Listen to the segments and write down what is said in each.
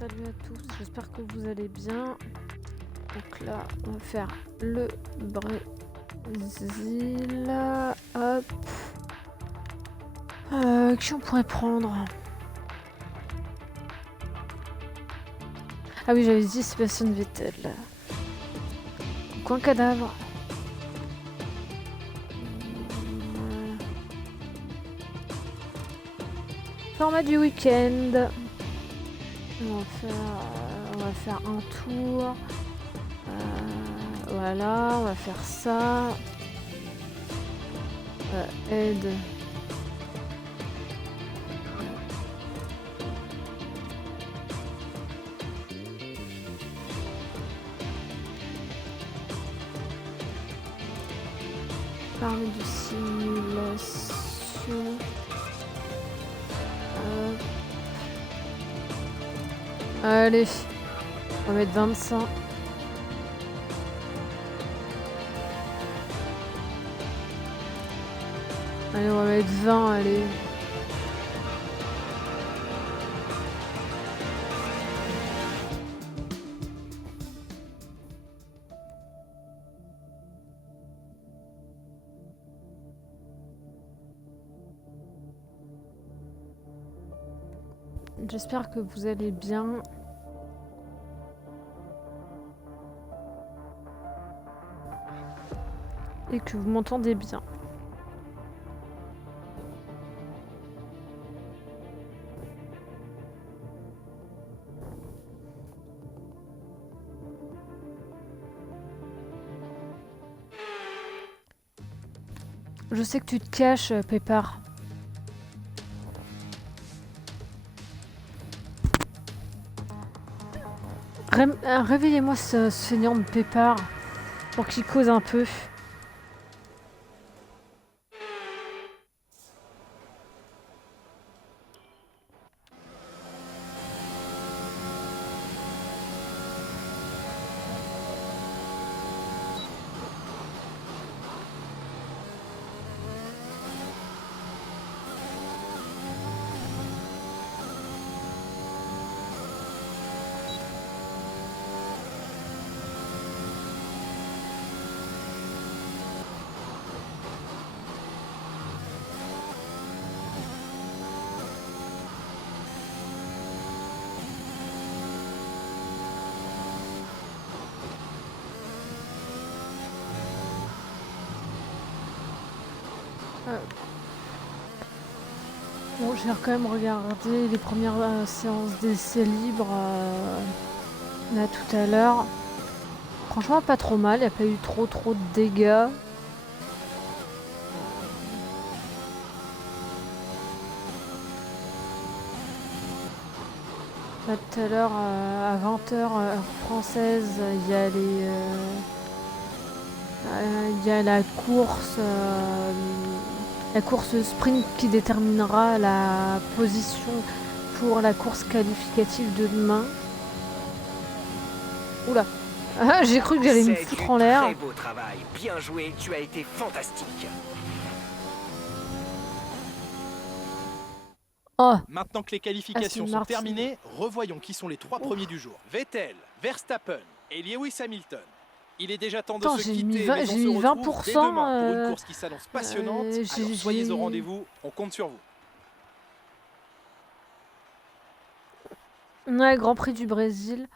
Salut à tous, j'espère que vous allez bien. Donc là, on va faire le Brésil. Hop. Qui on pourrait prendre? Ah oui, j'avais dit Sébastien Vettel. Coin cadavre. Format du week-end. On va faire un tour. Voilà, on va faire ça. Aide. Parler de simulation. Allez, on va mettre 25. Allez, on va mettre 20, allez. J'espère que vous allez bien. Et que vous m'entendez bien. Je sais que tu te caches, Pépard. Réveillez-moi ce seigneur de Pépard pour qu'il cause un peu. Bon, j'ai quand même regardé les premières séances d'essai libre là tout à l'heure. Franchement, pas trop mal, il n'y a pas eu trop de dégâts. Là tout à l'heure, à 20h heure française, il y a la course sprint qui déterminera la position pour la course qualificative de demain. Oula, j'ai cru que j'allais me foutre en l'air. Très beau travail, bien joué, tu as été fantastique. Oh. Maintenant que les qualifications sont terminées, revoyons qui sont les trois premiers du jour. Vettel, Verstappen et Lewis Hamilton. Il est déjà temps de se quitter, mais on se retrouve dès demain pour une course qui s'annonce passionnante. Alors soyez au rendez-vous, on compte sur vous. Ouais, Grand Prix du Brésil.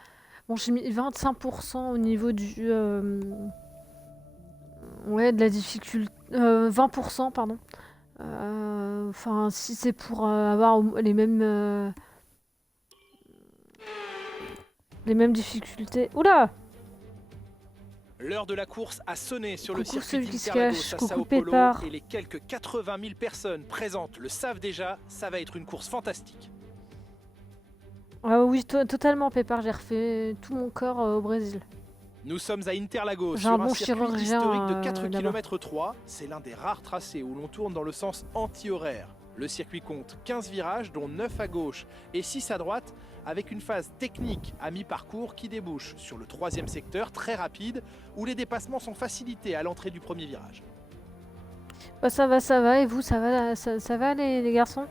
Bon, j'ai mis 25% au niveau du... ouais, de la difficulté... 20%, pardon. Enfin, si c'est pour avoir les mêmes difficultés... Oula! L'heure de la course a sonné sur le circuit Coucou d'Interlagos à Sao Paulo Pépard. et les quelques 80 000 personnes présentes le savent déjà, ça va être une course fantastique. Ah oui, totalement Pépard, j'ai refait tout mon corps au Brésil. Nous sommes à Interlagos sur un circuit historique de 4 km 3. C'est l'un des rares tracés où l'on tourne dans le sens anti-horaire. Le circuit compte 15 virages, dont 9 à gauche et 6 à droite, avec une phase technique à mi-parcours qui débouche sur le troisième secteur très rapide, où les dépassements sont facilités à l'entrée du premier virage. Bah ça va, et vous, ça va les garçons?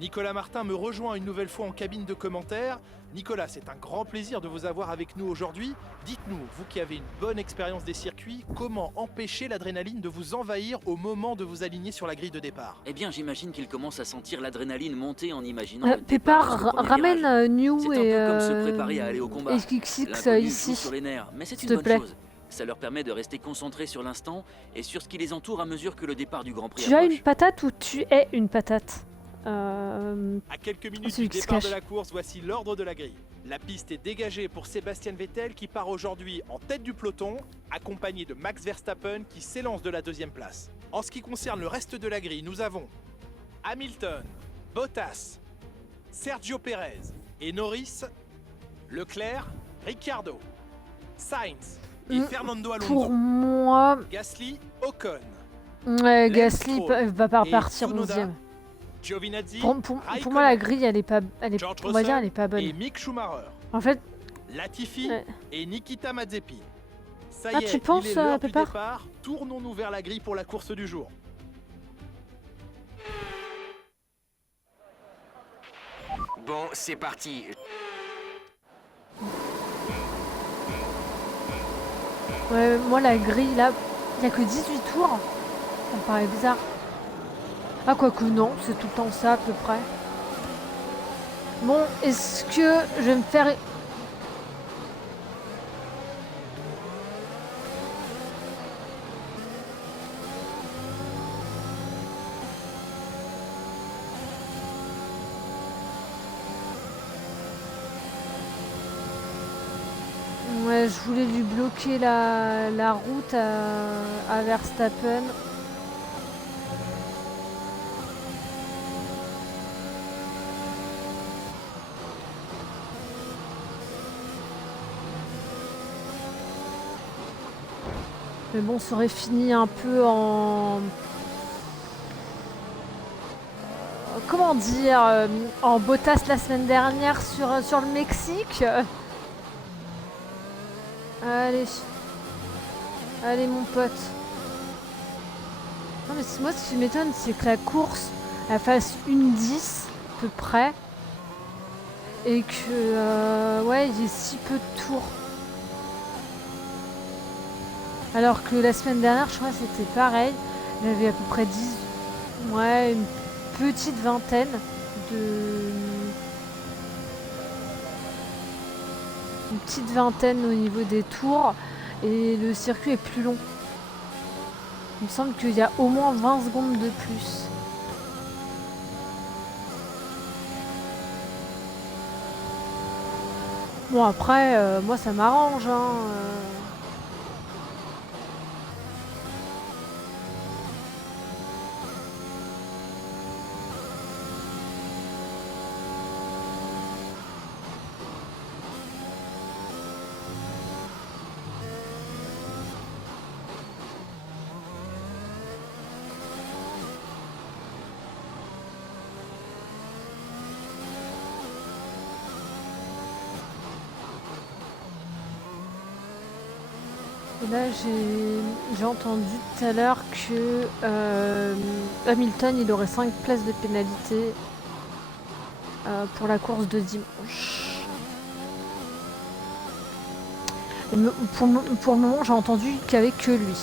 Nicolas Martin me rejoint une nouvelle fois en cabine de commentaires. Nicolas, c'est un grand plaisir de vous avoir avec nous aujourd'hui. Dites-nous, vous qui avez une bonne expérience des circuits, comment empêcher l'adrénaline de vous envahir au moment de vous aligner sur la grille de départ? Eh bien, j'imagine qu'il commence à sentir l'adrénaline monter en imaginant le Pépard départ sur le premier ramène virage. New C'est un et peu comme se préparer à aller au combat. XX L'inconnu ici. joue sur les nerfs, mais c'est s'il une te bonne plaît. chose. Ça leur permet de rester concentrés sur l'instant et sur ce qui les entoure à mesure que le départ du Grand Prix Tu as approche. une patate ou tu es une patate? À quelques minutes celui du qui se départ cache. de la course, voici l'ordre de la grille. La piste est dégagée pour Sébastien Vettel qui part aujourd'hui en tête du peloton, accompagné de Max Verstappen qui s'élance de la deuxième place. En ce qui concerne le reste de la grille, nous avons Hamilton, Bottas, Sergio Perez et Norris, Leclerc, Ricciardo, Sainz et Fernando Pour Alonso, moi, Gasly, Ocon, Gasly Stroll va pas et partir Tsunoda, 11e. Giovinazzi, Pour moi, la grille, elle est pas, George on va dire, Russell elle est pas bonne. et Mick Schumacher. En fait, Latifi Ouais. et Nikita Mazepin. Ça Ah, y est, tu penses, il est l'heure du Pépard départ. Tournons-nous vers la grille pour la course du jour. Bon, c'est parti. ouais, moi, la grille, là, il y a que 18 tours. Ça me paraît bizarre. Ah, quoique non, c'est tout le temps ça, à peu près. Bon, est-ce que je vais me faire... Ouais, je voulais lui bloquer la route à Verstappen. Mais bon, ça aurait fini un peu en... Comment dire, en Bottas la semaine dernière sur le Mexique. Allez. Allez, mon pote. Non, mais moi, ce qui m'étonne, c'est que la course, elle fasse une 10, à peu près. Et que, ouais, il y ait si peu de tours. Alors que la semaine dernière, je crois que c'était pareil. Il y avait à peu près 10, ouais, une petite vingtaine de... Une petite vingtaine au niveau des tours. Et le circuit est plus long. Il me semble qu'il y a au moins 20 secondes de plus. Bon, après, moi, ça m'arrange, hein. Et là, j'ai entendu tout à l'heure que Hamilton, il aurait 5 places de pénalité pour la course de dimanche. Et pour le moment, j'ai entendu qu'il n'y avait que lui.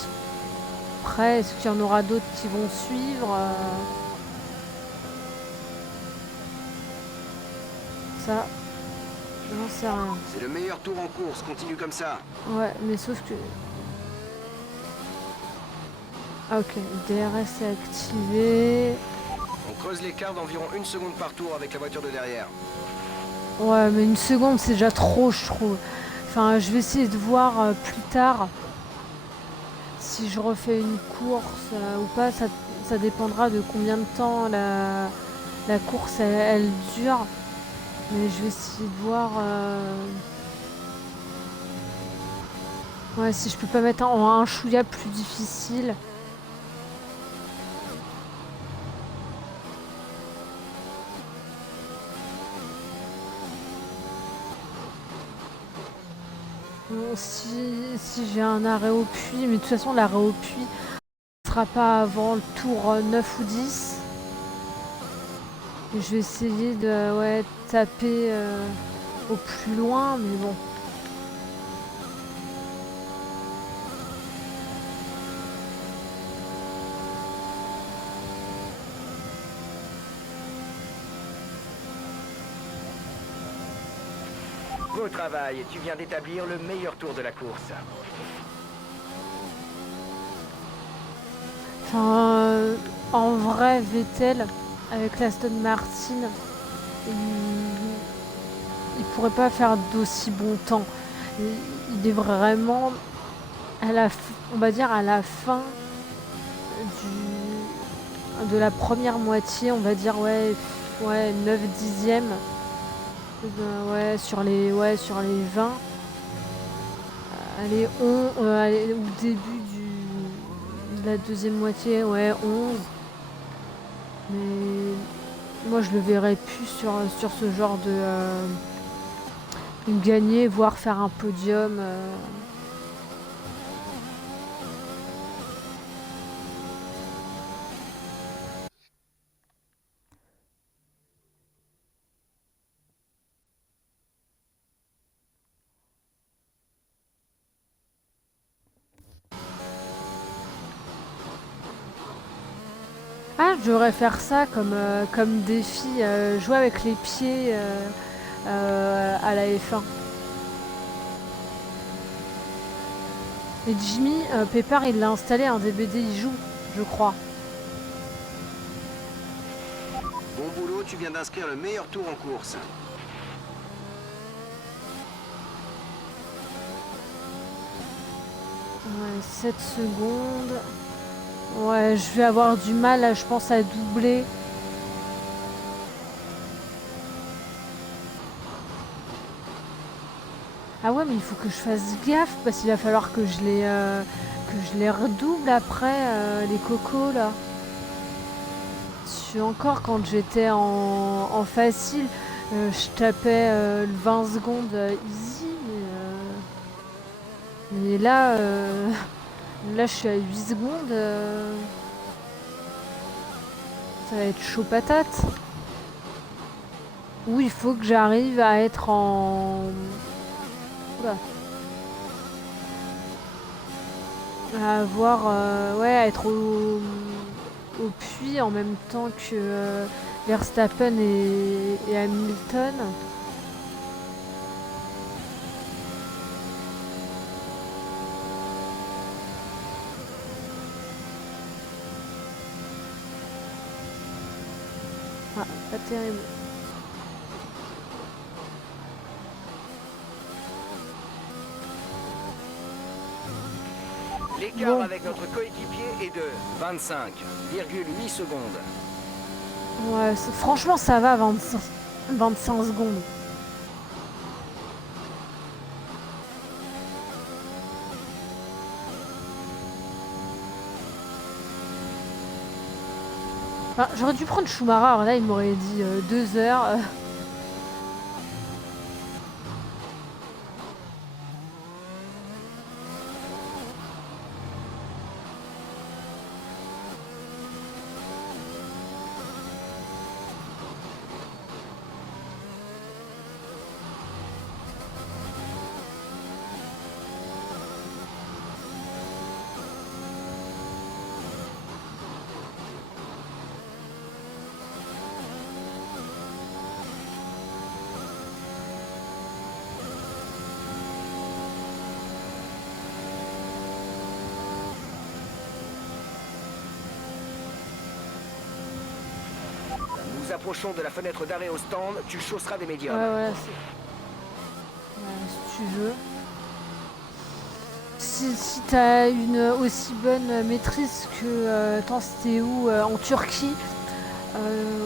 Après, est-ce qu'il y en aura d'autres qui vont suivre Ça, j'en sais rien. C'est le meilleur tour en course, continue comme ça. Ouais, mais sauf que... Ah, ok, DRS est activé. On creuse l'écart d'environ 1 seconde par tour avec la voiture de derrière. Ouais, mais 1 seconde, c'est déjà trop, je trouve. Enfin, je vais essayer de voir plus tard si je refais une course ou pas. Ça dépendra de combien de temps la course elle dure. Mais je vais essayer de voir ouais, si je peux pas mettre un chouïa plus difficile. Bon, si j'ai un arrêt au puits, mais de toute façon l'arrêt au puits ne sera pas avant le tour 9 ou 10. Et je vais essayer de taper au plus loin, mais bon. Beau travail, tu viens d'établir le meilleur tour de la course. Enfin, en vrai, Vettel, avec l'Aston Martin, il pourrait pas faire d'aussi bon temps. Il est vraiment on va dire à la fin de la première moitié, on va dire 9 dixièmes. Sur les 20. Allez, au début de la deuxième moitié, 11. Mais moi je le verrais plus sur ce genre de gagner, voire faire un podium. Ah, je devrais faire ça comme défi, jouer avec les pieds à la F1. Et Jimmy, Pépard, il l'a installé un DBD, il joue, je crois. Bon boulot, tu viens d'inscrire le meilleur tour en course. Ouais, 7 secondes. Ouais, je vais avoir du mal, là, je pense, à doubler. Ah ouais, mais il faut que je fasse gaffe, parce qu'il va falloir que je les redouble après, les cocos, là. Encore quand j'étais en facile, je tapais le 20 secondes easy, mais là, là je suis à 8 secondes, ça va être chaud patate. Ou il faut que j'arrive à être Oula. À avoir, à être au puits en même temps que Verstappen et Hamilton. Ah, pas terrible. L'écart avec notre coéquipier est de 25,8 secondes. Ouais, franchement ça va, 25 secondes. Enfin, j'aurais dû prendre Schumacher, là il m'aurait dit 2 heures. Nous approchons de la fenêtre d'arrêt au stand, tu chausseras des médiums. Ouais, si tu veux. Si t'as une aussi bonne maîtrise que c'était où en Turquie,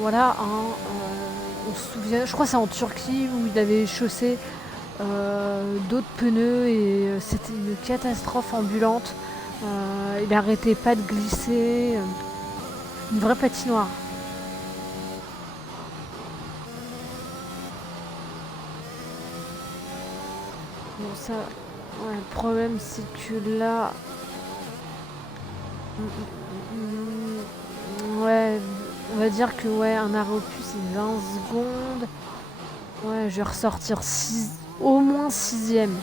voilà, hein, on se souvient, je crois que c'est en Turquie où il avait chaussé d'autres pneus et c'était une catastrophe ambulante. Il n'arrêtait pas de glisser, une vraie patinoire. Bon ça, ouais, le problème c'est que là, ouais, On va dire que ouais, un arrêt au puits c'est 20 secondes. Ouais, je vais ressortir au moins 6ème.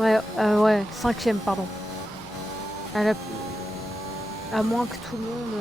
Ouais, ouais, 5ème, pardon. À moins que tout le monde...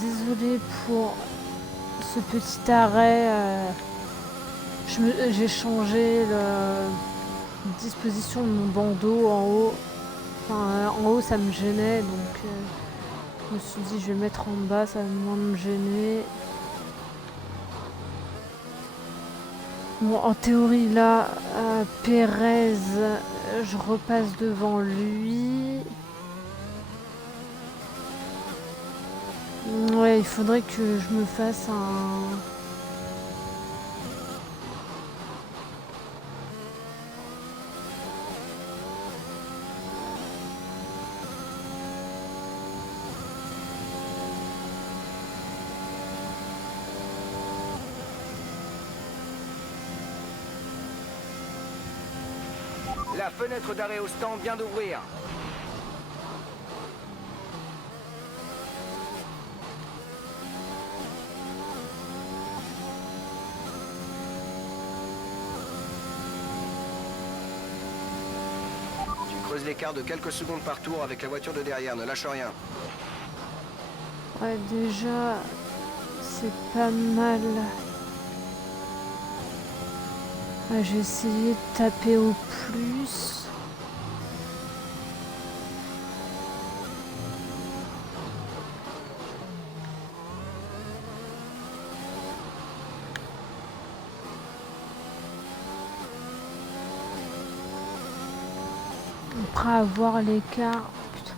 désolée pour ce petit arrêt. J'ai changé la disposition de mon bandeau en haut. Enfin, en haut ça me gênait, donc je me suis dit je vais le mettre en bas, ça va moins me gêner. Bon, en théorie là, Pérez, je repasse devant lui. Ouais, il faudrait que je me fasse un... La fenêtre d'arrêt au stand vient d'ouvrir. Tu creuses l'écart de quelques secondes par tour avec la voiture de derrière, ne lâche rien. Ouais, déjà, c'est pas mal. Ouais, je vais essayer de taper au plus. Après avoir l'écart. Putain.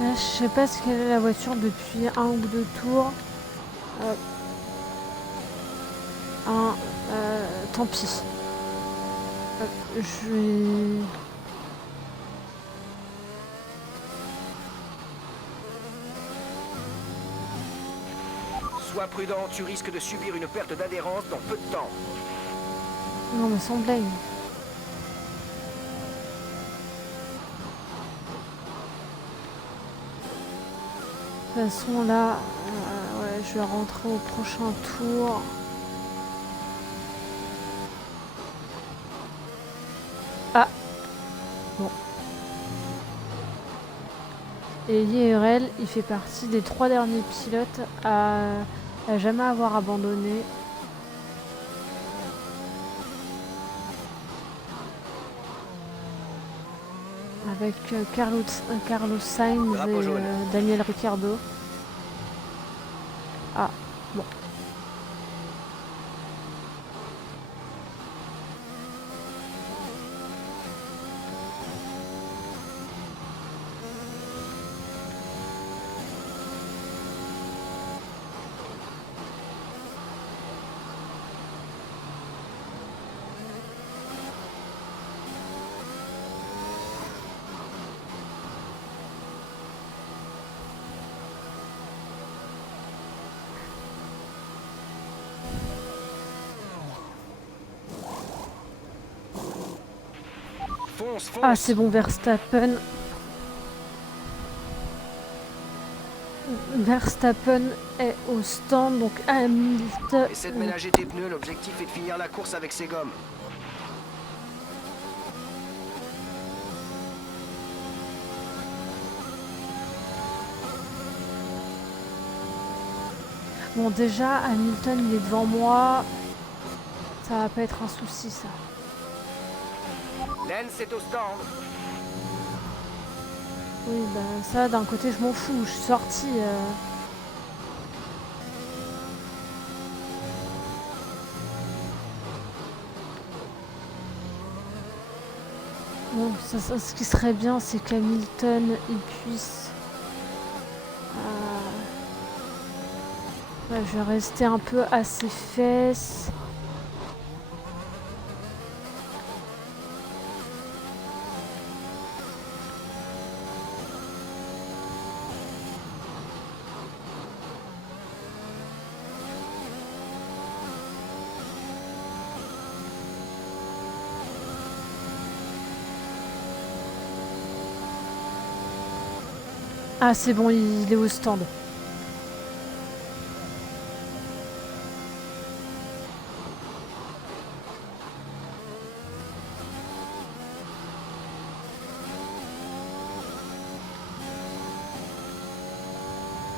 Là, je sais pas ce qu'elle est la voiture depuis un ou deux tours. Tant pis. Je vais... Sois prudent, tu risques de subir une perte d'adhérence dans peu de temps. Non mais sans blague. De toute façon là, ouais, je vais rentrer au prochain tour. Ah bon. Et IRL, il fait partie des 3 derniers pilotes à jamais avoir abandonné. Avec Carlos Sainz et Daniel Ricciardo. Ah, bon. Fonce, fonce. Ah, c'est bon, Verstappen. Verstappen est au stand, donc Hamilton... Essaie de ménager tes pneus, l'objectif est de finir la course avec ses gommes. Bon, déjà, Hamilton, il est devant moi. Ça va pas être un souci, ça. Lance est au stand. Oui, bah ça, d'un côté, je m'en fous. Je suis sortie. Bon, ça, ce qui serait bien, c'est qu'Hamilton, il puisse... Ouais, je vais rester un peu à ses fesses. Ah, c'est bon, il est au stand.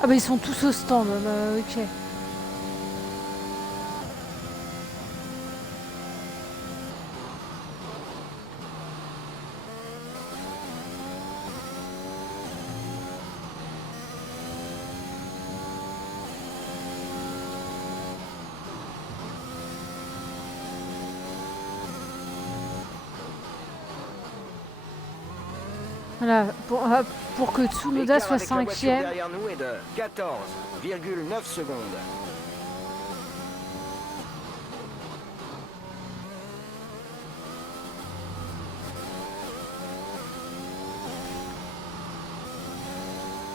Ah bah ils sont tous au stand, bah, ok. Voilà, pour que Tsunoda soit L'écart avec la voiture 5e. derrière nous est de 14,9 secondes.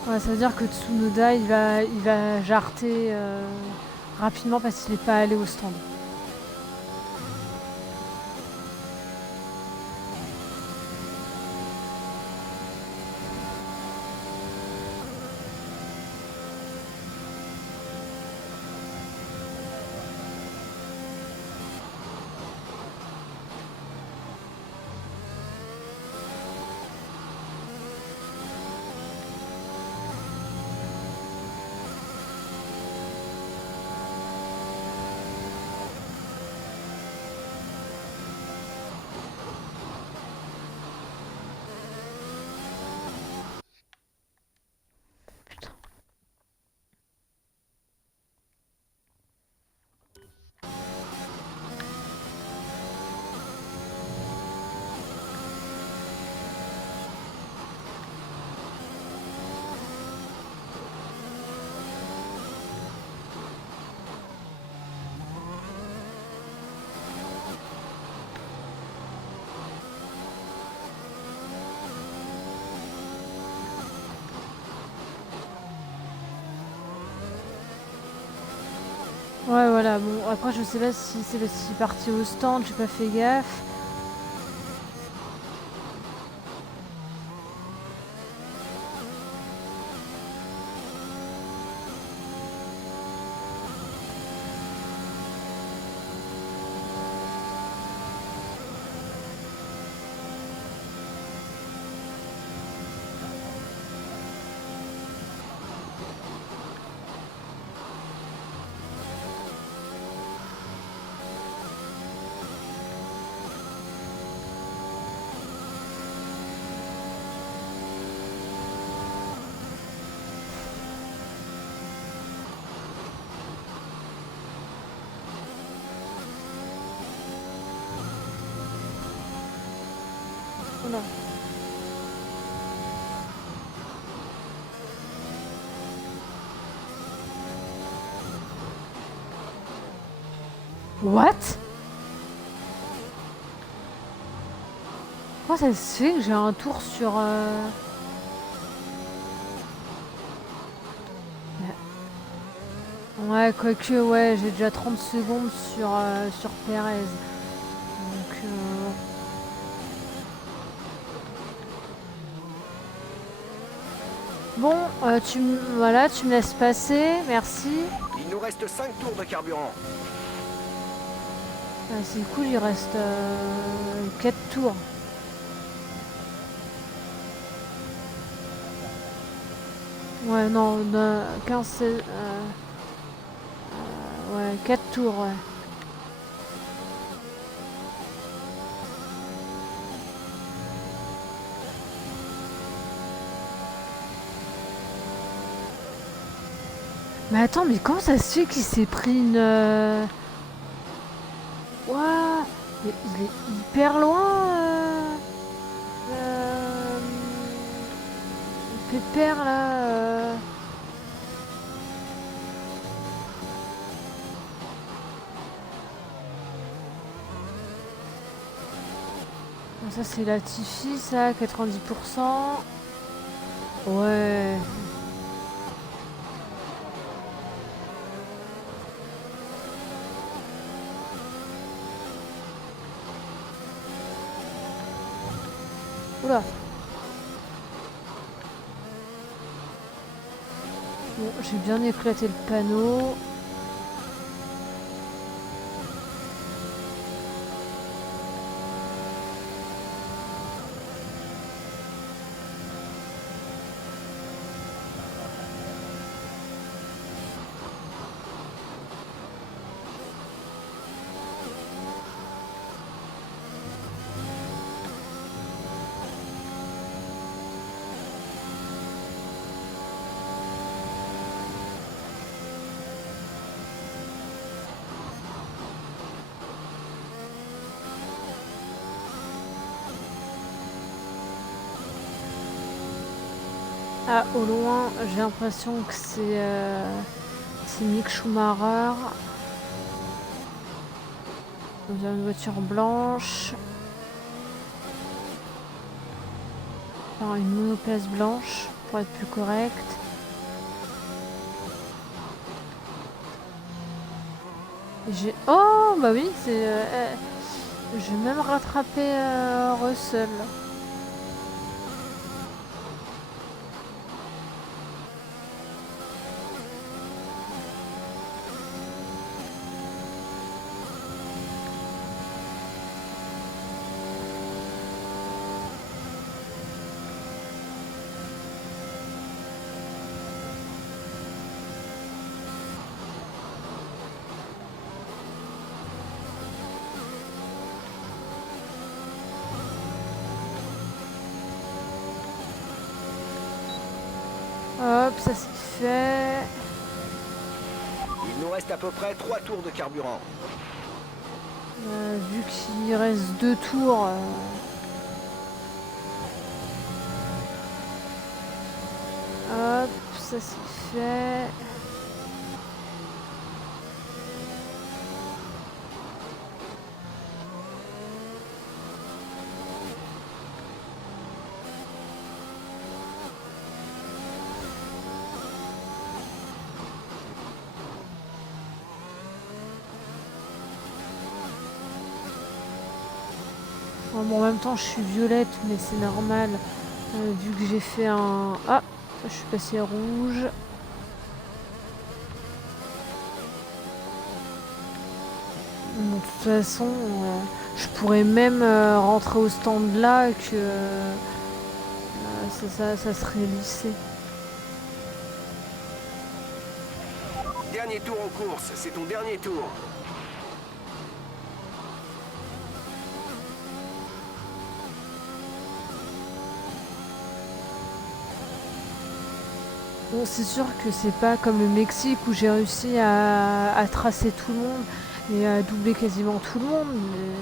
Ouais, ça veut dire que Tsunoda il va jarter rapidement parce qu'il n'est pas allé au stand. Ouais, voilà, bon, après je sais pas si c'est parce qu'il est parti au stand, j'ai pas fait gaffe. Oula. What? Comment ça se fait que j'ai un tour sur... Ouais, quoique, ouais, j'ai déjà 30 secondes sur Perez. Donc... Bon, voilà, tu me laisses passer, merci. Il nous reste 5 tours de carburant. Ah, c'est cool, il reste 4 tours. Ouais, non, 15, 16... ouais, 4 tours, ouais. Mais attends, mais comment ça se fait qu'il s'est pris une... Ouah, il est hyper loin, Pépère, là, Ça, c'est Latifi, ça, 90%. Ouais... Oula. Bon, j'ai bien éclaté le panneau. Ah, au loin, j'ai l'impression que c'est Mick Schumacher. On a une voiture blanche. Enfin, une monoplace blanche, pour être plus correct. Oh, bah oui, j'ai même rattrapé Russell. Hop, ça c'est fait. Il nous reste à peu près 3 tours de carburant. Vu qu'il reste 2 tours. Hop, ça c'est fait. Bon, en même temps, je suis violette, mais c'est normal, vu que j'ai fait un... Ah, je suis passé rouge. Bon, de toute façon, je pourrais même rentrer au stand là, que ça serait lissé. Dernier tour en course, c'est ton dernier tour. Bon, c'est sûr que c'est pas comme le Mexique où j'ai réussi à tracer tout le monde et à doubler quasiment tout le monde. Mais...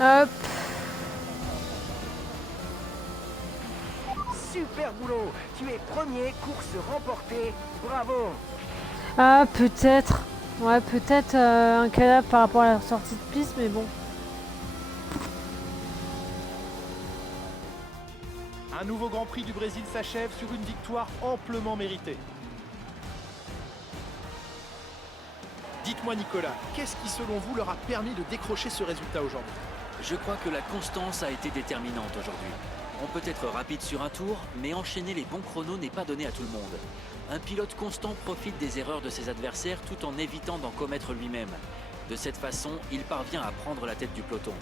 Hop. Super boulot. Tu es premier, course remportée. Bravo. Ah, peut-être. Ouais, peut-être un cadavre par rapport à la sortie de piste, mais bon. Un nouveau Grand Prix du Brésil s'achève sur une victoire amplement méritée. Dites-moi Nicolas, qu'est-ce qui selon vous leur a permis de décrocher ce résultat aujourd'hui? Je crois que la constance a été déterminante aujourd'hui. On peut être rapide sur un tour, mais enchaîner les bons chronos n'est pas donné à tout le monde. Un pilote constant profite des erreurs de ses adversaires tout en évitant d'en commettre lui-même. De cette façon, il parvient à prendre la tête du peloton.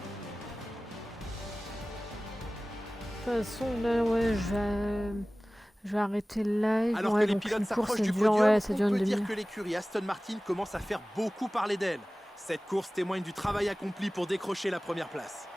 De toute façon, là, ouais, je vais arrêter le live. Alors ouais, que les donc pilotes une course, s'approchent ça du dure, podium, ouais, ça on dure une peut dire demi-heure. que l'écurie Aston Martin commence à faire beaucoup parler d'elle. Cette course témoigne du travail accompli pour décrocher la première place.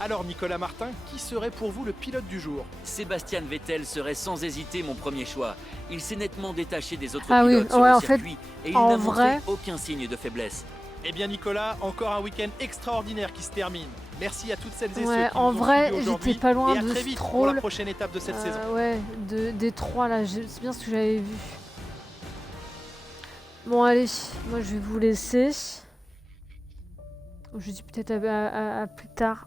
Alors Nicolas Martin, qui serait pour vous le pilote du jour? Sébastien Vettel serait sans hésiter mon premier choix. Il s'est nettement détaché des autres Ah oui, pilotes sur ouais, le en fait, circuit et il en n'a montré vrai- aucun signe de faiblesse. Eh bien Nicolas, encore un week-end extraordinaire qui se termine. Merci à toutes celles et ceux Ouais, qui en nous ont vrai, suivis aujourd'hui. j'étais pas loin et à de très vite pour la Stroll. prochaine étape de cette saison. Ouais, des trois là, c'est bien ce que j'avais vu. Bon, allez, moi je vais vous laisser. Je vous dis peut-être à plus tard.